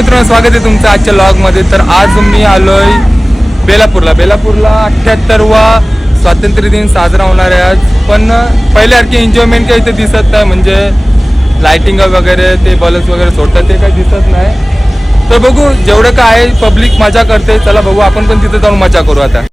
मित्रांनो स्वागत आहे तुमचं आजच्या लॉगमध्ये तर आज मी आलोय बेलापूरला. बेलापूरला अठ्ठ्याहत्तरवा स्वातंत्र्य दिन साजरा होणार आहे आज. पण पहिल्यासारखी एन्जॉयमेंट काही इथे दिसत नाही म्हणजे लाइटिंग वगैरे ते बल्ब्स वगैरे सोडतात ते काही दिसत नाही. तर बघू जेवढं काय आहे पब्लिक मजा करते चला बघू आपण पण तिथे जाऊन मजा करू आता.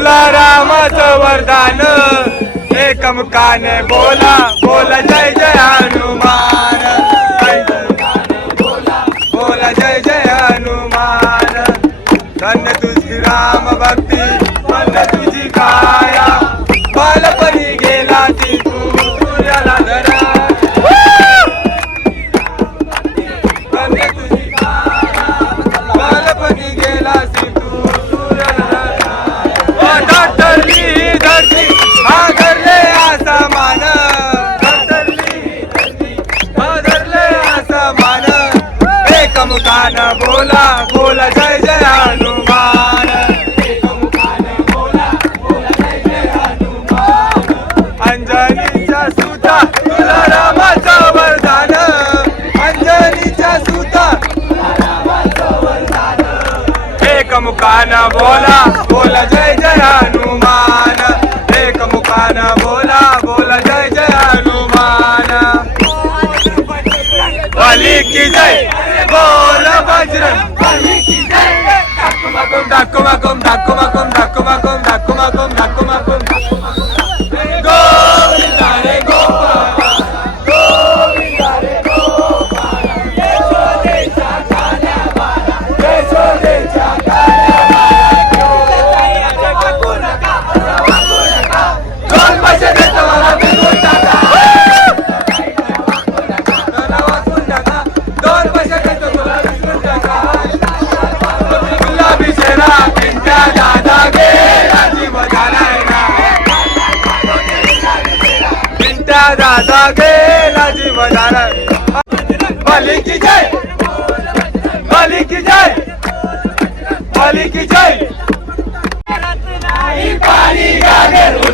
तुला रामाचं वरदान. एकमुखाने बोला बोला मुखान बोला बोला जय जय हनुमान. एकमुखान बोला बोला जय जय हनुमान अंजनीच्या सुता तुला रामाचं वरदान अंजनीच्या सुता बोला बोला जय जय हनुमान. एकमुखान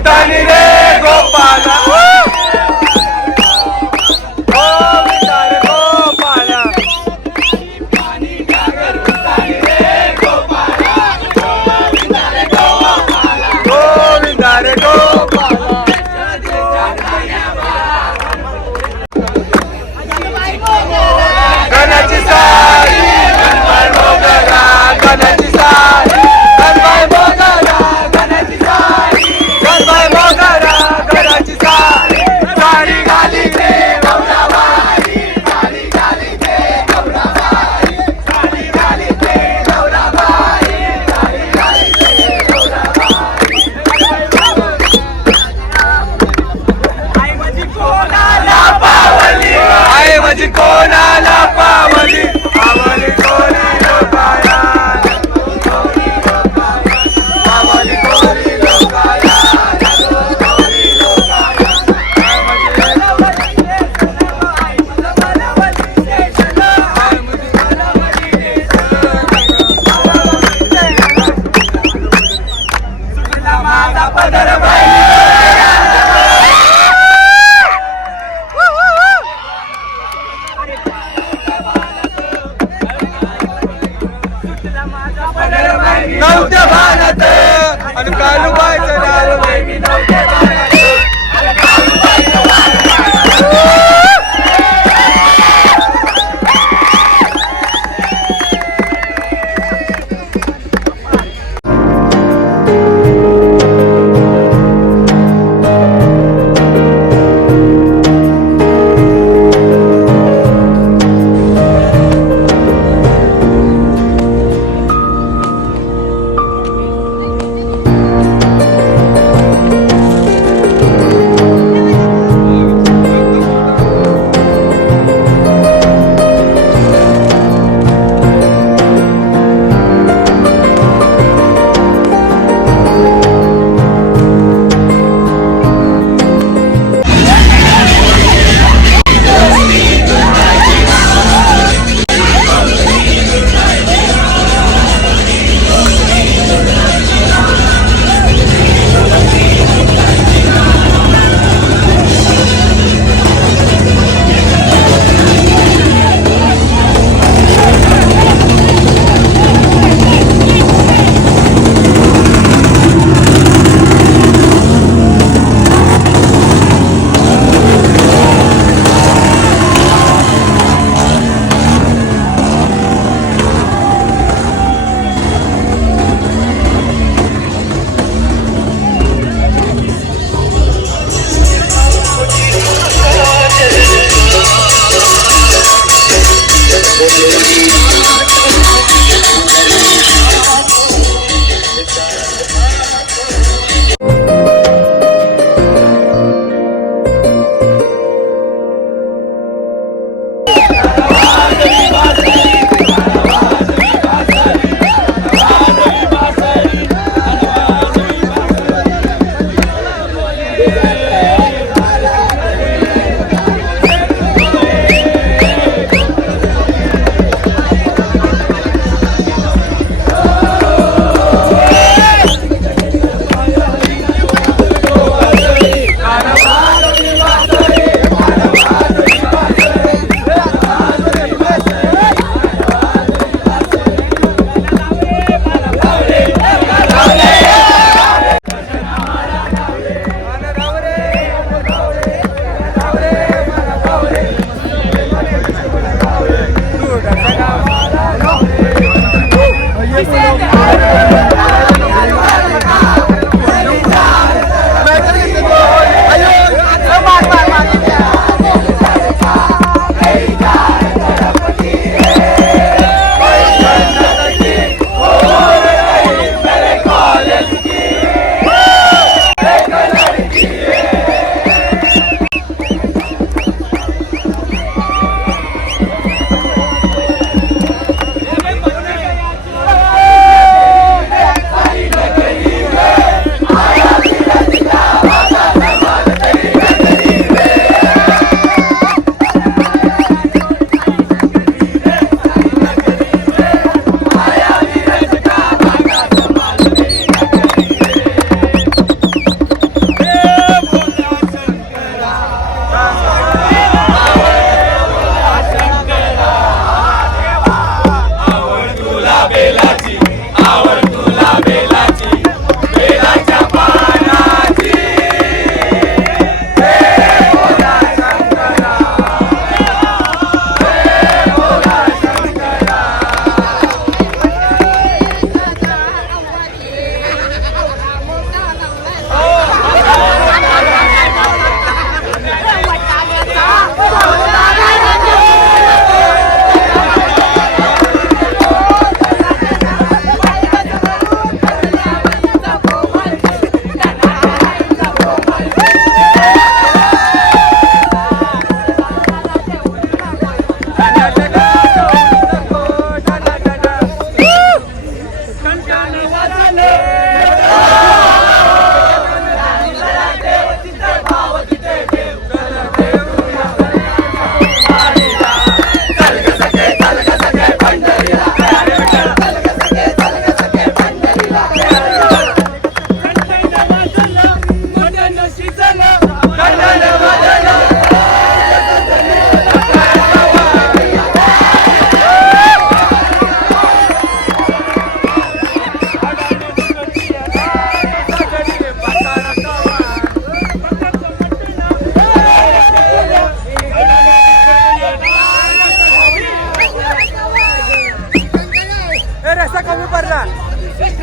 Stalin!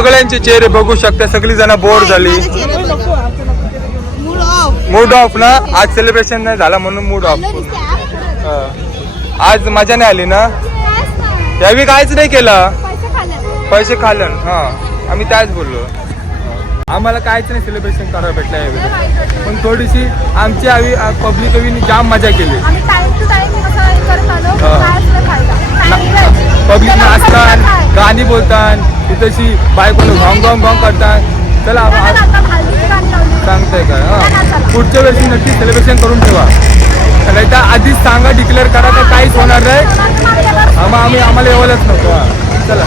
सगळ्यांचे चेहरे बघू शकता. सगळी जण बोर झाली. मूड ऑफ ना? आज सेलिब्रेशन नाही झाला म्हणून मूड ऑफ आज मजा नाही आली ना? यावेळी काहीच नाही केलं. पैसे खाल्लं. हा. आम्ही त्याच बोललो. आम्हाला काहीच नाही सेलिब्रेशन करायला भेटलं यावेळी पण थोडीशी आमची आवी पब्लिक हवी जाम मजा केली. पब्लिक नाचतात गाणी बोलतात. तिथेशी बायकोनं घाम घाम घाम करताय. चला सांगताय काय हां. पुढच्या वेळेस नक्की सेलिब्रेशन करून ठेवा. नाही तर आधीच सांगा डिक्लेअर करा तर काहीच होणार नाही. आम्हा आम्ही आम्हाला एवढंच नव्हतं चला.